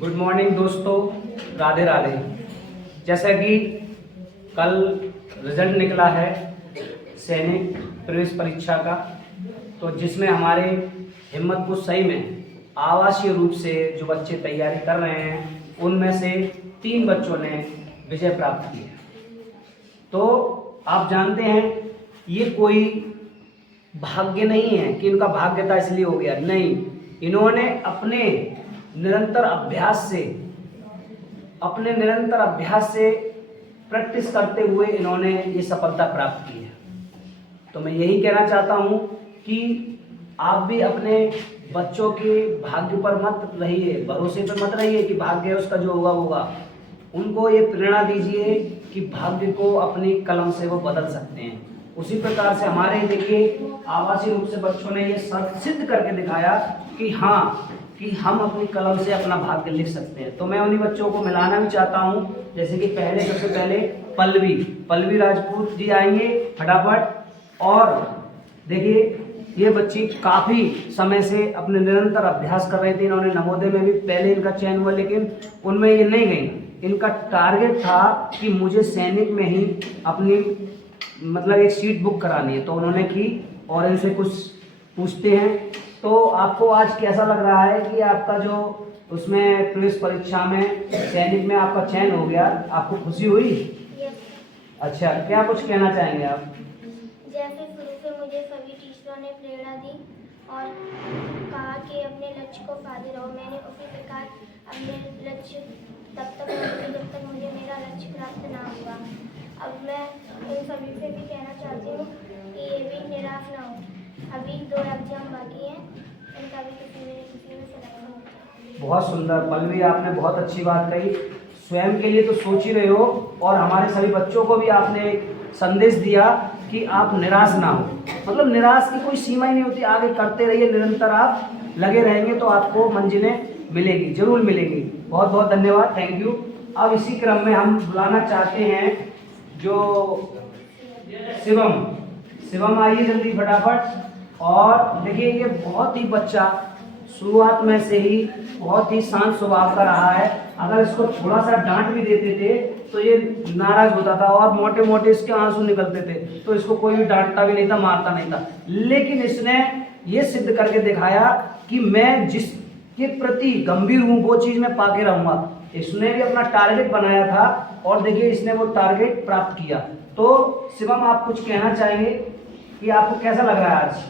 Good morning दोस्तों, राधे राधे। जैसा कि कल रिजल्ट निकला है सैनिक प्रवेश परीक्षा का, तो जिसमें हमारे हिम्मतपुर सही में आवासीय रूप से जो बच्चे तैयारी कर रहे हैं उनमें से 3 बच्चों ने विजय प्राप्त की है। तो आप जानते हैं ये कोई भाग्य नहीं है कि इनका भाग्य था इसलिए हो गया, नहीं, इन्होंने अपने निरंतर अभ्यास से प्रैक्टिस करते हुए इन्होंने ये सफलता प्राप्त की है। तो मैं यही कहना चाहता हूँ कि आप भी अपने बच्चों के भाग्य पर मत रहिए, भरोसे पर मत रहिए कि भाग्य है उसका, जो होगा होगा। उनको ये प्रेरणा दीजिए कि भाग्य को अपनी कलम से वो बदल सकते हैं। उसी प्रकार से हमारे देखिए आवासीय रूप से बच्चों ने ये सिद्ध करके दिखाया कि हाँ, कि हम अपनी कलम से अपना भाग्य लिख सकते हैं। तो मैं उन्हीं बच्चों को मिलाना भी चाहता हूँ, जैसे कि सबसे पहले पल्लवी राजपूत जी आएंगे फटाफट। और देखिए ये बच्ची काफ़ी समय से अपने निरंतर अभ्यास कर रही थी। इन्होंने नवोदय में भी पहले इनका चयन हुआ, लेकिन उनमें ये नहीं गई। इनका टारगेट था कि मुझे सैनिक में ही अपनी एक सीट बुक करानी है, तो उन्होंने की। और इनसे कुछ पूछते हैं, तो आपको आज कैसा लग रहा है कि आपका जो उसमें पुलिस परीक्षा में सैनिक में आपका चयन हो गया, आपको खुशी हुई? अच्छा, क्या कुछ कहना चाहेंगे आप? जैसे शुरू से मुझे सभी टीचरों ने प्रेरणा दी और कहा कि अपने लक्ष्य को पाते रहो। मैंने उसी प्रकार अपने लक्ष्य तब तक जब तक मुझे मेरा लक्ष्य प्राप्त ना हुआ। अब मैं इन सभी से भी कहना चाहती हूँ कि ये भी निराश ना हो। अभी 2 एग्जाम बाकी हैं, इनका भी किसी में सिलेक्शन हो जाए। बहुत सुंदर पल्लवी, आपने बहुत अच्छी बात कही। स्वयं के लिए तो सोच ही रहे हो, और हमारे सभी बच्चों को भी आपने संदेश दिया कि आप निराश ना हो। निराश की कोई सीमा ही नहीं होती, आगे करते रहिए, निरंतर आप लगे रहेंगे तो आपको मंजिलें मिलेगी, जरूर मिलेंगी। बहुत बहुत धन्यवाद, थैंक यू। अब इसी क्रम में हम बुलाना चाहते हैं जो शिवम आइए जल्दी फटाफट। और देखिए ये बहुत ही बच्चा शुरुआत में से ही बहुत ही शांत स्वभाव का रहा है। अगर इसको थोड़ा सा डांट भी देते थे तो ये नाराज होता था और मोटे मोटे इसके आंसू निकलते थे, तो इसको कोई भी डांटता भी नहीं था, मारता नहीं था। लेकिन इसने ये सिद्ध करके दिखाया कि मैं जिसके प्रति गंभीर हूँ वो चीज मैं पाके रहूंगा। इसने भी अपना टारगेट बनाया था और देखिए इसने वो टारगेट प्राप्त किया। तो शिवम, आप कुछ कहना चाहेंगे कि आपको कैसा लग रहा है आज?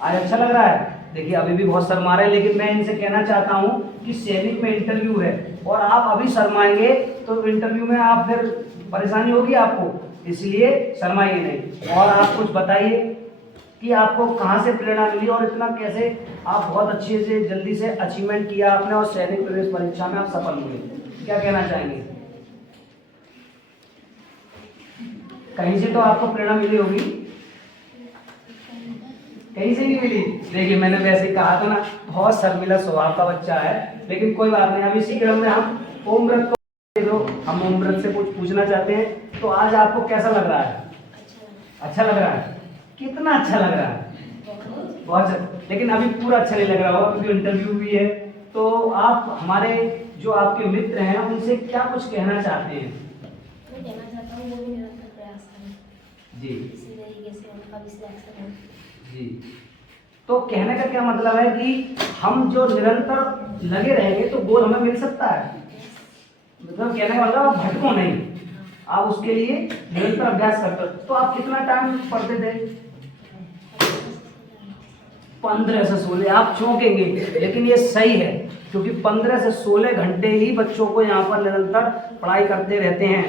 अच्छा लग रहा है। देखिए अभी भी बहुत शर्मा रहे हैं, लेकिन मैं इनसे कहना चाहता हूँ कि सैनिक में इंटरव्यू है और आप अभी शर्माएंगे तो इंटरव्यू में आप फिर परेशानी होगी आपको, इसलिए शर्माइए नहीं। और आप कुछ बताइए कि आपको कहाँ से प्रेरणा मिली और इतना कैसे आप बहुत अच्छे से जल्दी से अचीवमेंट किया आपने और सैनिक प्रवेश परीक्षा में आप सफल हुए, क्या कहना चाहेंगे? कहीं से तो आपको प्रेरणा मिली होगी, कहीं से नहीं मिली? देखिए मैंने वैसे कहा था ना, बहुत शर्मिला स्वभाव का बच्चा है, लेकिन कोई बात नहीं। अब इसी क्रम में हम ओमव्रत को हम ओमव्रत से कुछ पूछना चाहते हैं। तो आज आपको कैसा लग रहा है? अच्छा लग रहा है। कितना अच्छा लग रहा है? बहुत अच्छा। लेकिन अभी पूरा अच्छा नहीं लग रहा होगा क्योंकि इंटरव्यू भी है। तो आप हमारे जो आपके मित्र हैं उनसे क्या कुछ कहना चाहते हैं? मैं कहना चाहता हूँ वो भी निरंतर प्रयास करें जी, इसी तरीके से उनका भी सिलेक्शन हो। जी। तो कहने का क्या मतलब है कि हम जो निरंतर लगे रहेंगे तो गोल हमें मिल सकता है। कहने का मतलब आप भटको नहीं, आप उसके लिए निरंतर अभ्यास करते हो। तो आप कितना टाइम पढ़ते थे? 15 से 16। आप चौंकेंगे लेकिन ये सही है, क्योंकि 15 से 16 घंटे ही बच्चों को यहाँ पर निरंतर पढ़ाई करते रहते हैं।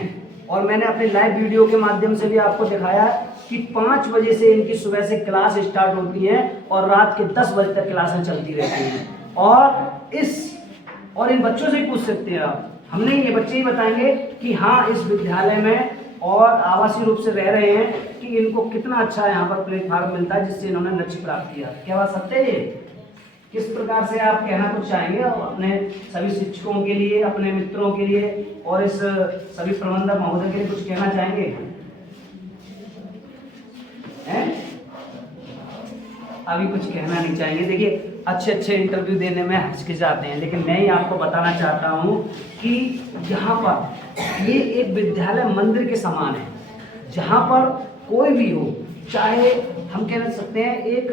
और मैंने अपने लाइव वीडियो के माध्यम से भी आपको दिखाया कि 5 बजे से इनकी सुबह से क्लास स्टार्ट होती है और रात के 10 बजे तक क्लासें चलती रहती हैं। और इन बच्चों से ही पूछ सकते हैं आप, हमने ये बच्चे ही बताएंगे कि हाँ इस विद्यालय में और आवासीय रूप से रह रहे हैं कि इनको कितना अच्छा यहाँ पर प्लेटफार्म मिलता है जिससे इन्होंने लक्ष्य प्राप्त किया। क्या बात सत्य है? किस प्रकार से आप कहना कुछ चाहेंगे अपने सभी शिक्षकों के लिए, अपने मित्रों के लिए और इस सभी प्रबंधक महोदय के लिए कुछ कहना चाहेंगे? हैं? अभी कुछ कहना नहीं चाहेंगे। देखिए अच्छे अच्छे इंटरव्यू देने में हिचकिचाते हैं, लेकिन मैं ही आपको बताना चाहता हूँ कि यहाँ पर ये एक विद्यालय मंदिर के समान है, जहाँ पर कोई भी हो, चाहे हम कह सकते हैं एक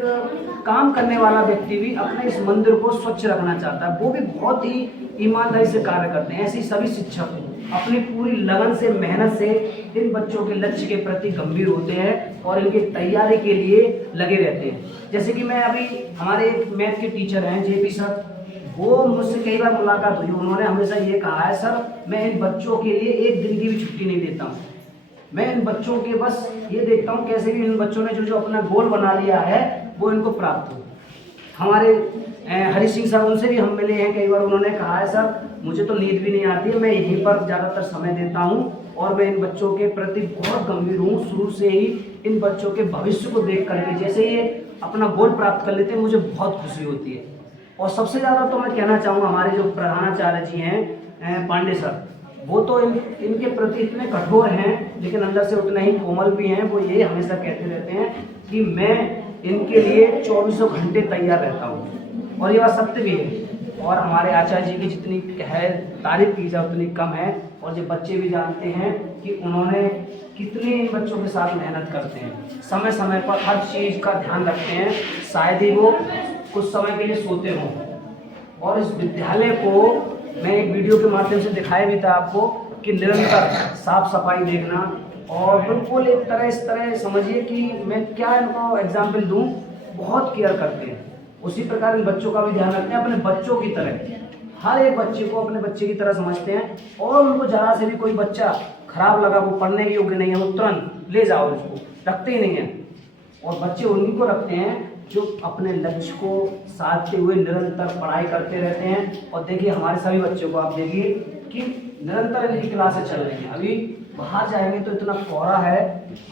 काम करने वाला व्यक्ति भी अपने इस मंदिर को स्वच्छ रखना चाहता है, वो भी बहुत ही ईमानदारी से कार्य करते हैं। ऐसे सभी शिक्षक अपनी पूरी लगन से, मेहनत से इन बच्चों के लक्ष्य के प्रति गंभीर होते हैं और इनकी तैयारी के लिए लगे रहते हैं। जैसे कि मैं अभी, हमारे एक मैथ के टीचर हैं जेपी सर, वो मुझसे कई बार मुलाकात हुई, उन्होंने हमेशा ये कहा है, सर मैं इन बच्चों के लिए एक दिन की भी छुट्टी नहीं देता हूँ, मैं इन बच्चों के बस ये देखता हूँ कैसे भी इन बच्चों ने जो अपना गोल बना लिया है वो इनको प्राप्त हो। हमारे हरी सिंह सर, उनसे भी हम मिले हैं कई बार, उन्होंने कहा है सर मुझे तो नींद भी नहीं आती है, मैं यहीं पर ज़्यादातर समय देता हूँ और मैं इन बच्चों के प्रति बहुत गंभीर हूँ। शुरू से ही इन बच्चों के भविष्य को देख करके जैसे ये अपना गोल प्राप्त कर लेते हैं, मुझे बहुत खुशी होती है। और सबसे ज़्यादा तो मैं कहना चाहूँगा हमारे जो प्रधानाचार्य जी हैं पांडे सर, वो तो इनके प्रति इतने कठोर हैं, लेकिन अंदर से उतने ही कोमल भी हैं। वो ये हमेशा कहते रहते हैं कि मैं इनके लिए 24 घंटे तैयार रहता हूँ, और ये बात सत्य भी है। और हमारे आचार्य जी की जितनी है तारीफ की जाए उतनी कम है, और ये बच्चे भी जानते हैं कि उन्होंने कितने इन बच्चों के साथ मेहनत करते हैं, समय समय पर हर चीज़ का ध्यान रखते हैं। शायद ही वो कुछ समय के लिए सोते हों। और इस विद्यालय को मैं एक वीडियो के माध्यम से दिखाया भी था आपको कि निरंतर साफ सफाई देखना, और बिल्कुल एक तरह इस तरह समझिए कि मैं क्या इनको एग्जाम्पल दूं, बहुत केयर करते हैं। उसी प्रकार इन बच्चों का भी ध्यान रखते हैं, अपने बच्चों की तरह, हर एक बच्चे को अपने बच्चे की तरह समझते हैं। और उनको जरा से भी कोई बच्चा खराब लगा, वो पढ़ने के योग्य नहीं है, वो तुरंत ले जाओ, उसको रखते ही नहीं है। और बच्चे उन्हीं को रखते हैं जो अपने लक्ष्य को साधते हुए निरंतर पढ़ाई करते रहते हैं। और देखिए हमारे सभी बच्चों को आप देखिए कि निरंतर इनकी क्लासें चल रही हैं। अभी बाहर जाएंगे तो इतना कोहरा है,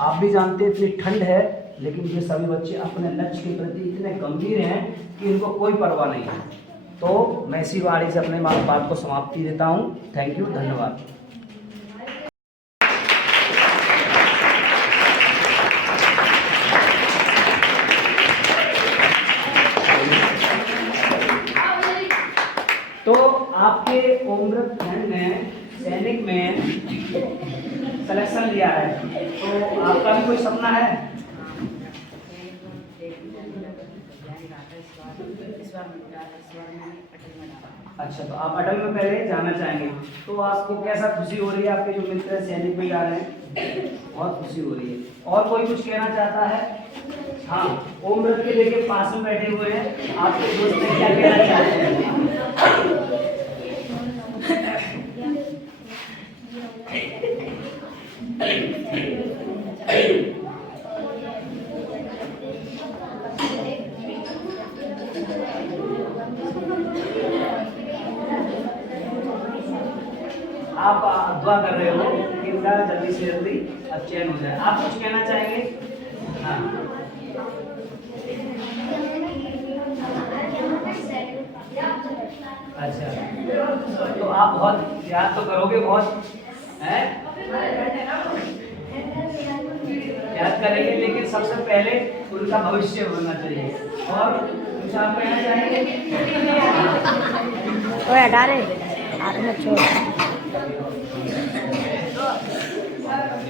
आप भी जानते हैं, इतनी ठंड है, लेकिन ये सभी बच्चे अपने लक्ष्य के प्रति इतने गंभीर हैं कि इनको कोई परवाह नहीं है। तो मैं इसी वाणी से अपने बात को समाप्ति देता हूँ। थैंक यू, धन्यवाद। तो आपके ओमृत फ्रेंड ने सैनिक में सिलेक्शन लिया है, तो आपका भी कोई सपना है? अच्छा, तो आप अटल में पहले जाना चाहेंगे, तो आपको कैसा खुशी हो रही है? आपके जो मित्र सैनिक में जा रहे हैं, बहुत खुशी हो रही है। और कोई कुछ कहना चाहता है? हाँ, ओमृत के देखिए पास में बैठे हुए हैं, आपके दोस्त ने क्या कहना चाहते हैं? आप दुआ कर रहे हो कि इनका जल्दी से जल्दी चयन हो जाए। आप कुछ कहना चाहेंगे? हाँ, अच्छा, तो आप बहुत याद तो करोगे, बहुत है याद करेंगे, लेकिन सबसे पहले उनका भविष्य होना चाहिए। और कुछ आप कहना चाहेंगे?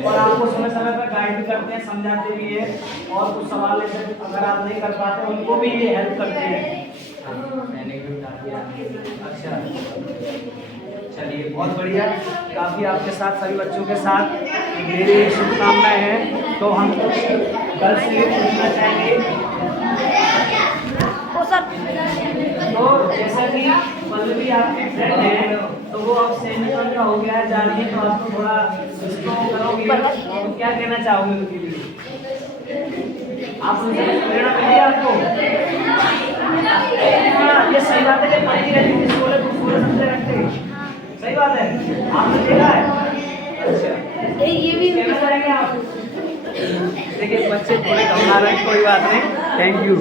और आपको समय समय पर गाइड भी करते हैं, समझाते भी हैं, और कुछ सवाल ऐसे अगर आप नहीं कर पाते उनको भी ये हेल्प करते हैं। अच्छा, चलिए बहुत बढ़िया, काफ़ी आपके साथ सभी बच्चों के साथ मेरी शुभकामनाएं हैं। तो हम गर्ल्स से पूछना चाहेंगे, तो जैसा कि पल्लवी आपके फ्रेंड है, तो वो अब सैनिक का हो गया है जानिए, तो आपको थोड़ा करोगे, तो क्या कहना चाहोगे उनके लिए? आप उनसे प्रेरणा मिली आपको? ये सही बात है कि पढ़ती रहती है, स्कूल समझे रखते, सही बात है, आपने देखा है? अच्छा, ये भी कहना चाहेंगे आप? देखिए बच्चे थोड़े घबरा रहे हैं, कोई बात नहीं, थैंक यू।